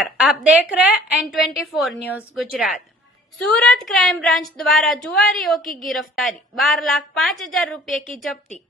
नमस्कार, आप देख रहे हैं N24 न्यूज गुजरात। सूरत क्राइम ब्रांच द्वारा जुआरियों की गिरफ्तारी, 12,05,000 रुपए की जब्ती।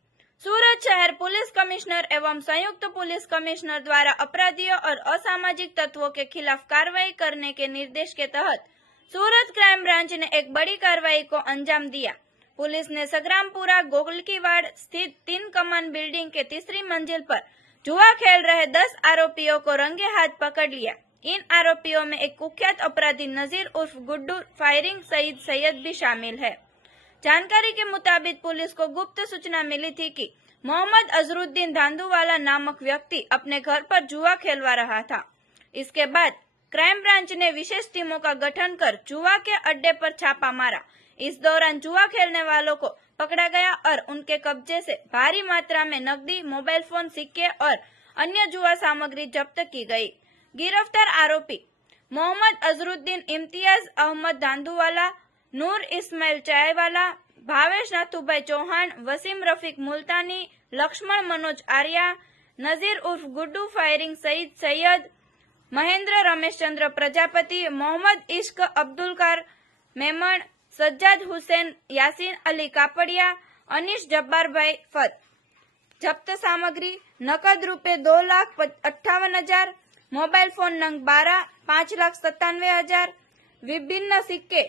सूरत शहर पुलिस कमिश्नर एवं संयुक्त पुलिस कमिश्नर द्वारा अपराधियों और असामाजिक तत्वों के खिलाफ कार्रवाई करने के निर्देश के तहत सूरत क्राइम ब्रांच ने एक बड़ी कार्रवाई को अंजाम दिया। पुलिस ने संग्रामपुरा गोलकीवाड़ स्थित 3 कमान बिल्डिंग के तीसरी मंजिल पर जुआ खेल रहे 10 आरोपियों को रंगे हाथ पकड़ लिया। इन आरोपियों में एक कुख्यात अपराधी नजीर उर्फ गुड्डू फायरिंग सैयद भी शामिल है। जानकारी के मुताबिक पुलिस को गुप्त सूचना मिली थी कि मोहम्मद अजरुद्दीन धांधुवाला नामक व्यक्ति अपने घर पर जुआ खेलवा रहा था। इसके बाद क्राइम ब्रांच ने विशेष टीमों का गठन कर जुआ के अड्डे पर छापा मारा। इस दौरान जुआ खेलने वालों को पकड़ा गया और उनके कब्जे से भारी मात्रा में नकदी, मोबाइल फोन, सिक्के और अन्य जुआ सामग्री जब्त की गई। गिरफ्तार आरोपी मोहम्मद अजरुद्दीन, इम्तियाज अहमद धांधुवाला, नूर इस्माइल चायवाला, भावेश नाथुभाई चौहान, वसीम रफीक मुल्तानी, लक्ष्मण मनोज आर्या, नजीर उर्फ गुड्डू फायरिंग सैयद, महेंद्र रमेश चंद्र प्रजापति, मोहम्मद इश्क अब्दुलकार मेमन, सज्जाद हुसैन, यासीन अली कापड़िया, अनीश जब्बार भाई फत। जब्त सामग्री नकद रुपए 2,58,000, मोबाइल फोन नंग 12, 5,97,000, विभिन्न सिक्के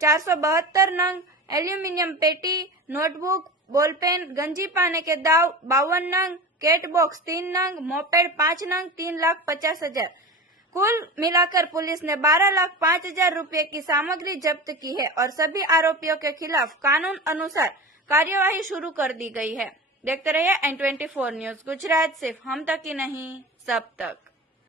472 नंग, एल्यूमिनियम पेटी, नोटबुक, बॉलपेन, गंजी पाने के दाव 52 नंग, कैट बॉक्स 3 नंग, मोपेड 5 नंग, 3,50,000। कुल मिलाकर पुलिस ने 12,05,000 रुपए की सामग्री जब्त की है और सभी आरोपियों के खिलाफ कानून अनुसार कार्यवाही शुरू कर दी गई है। देखते रहिए N24 न्यूज गुजरात, सिर्फ हम तक ही नहीं सब तक।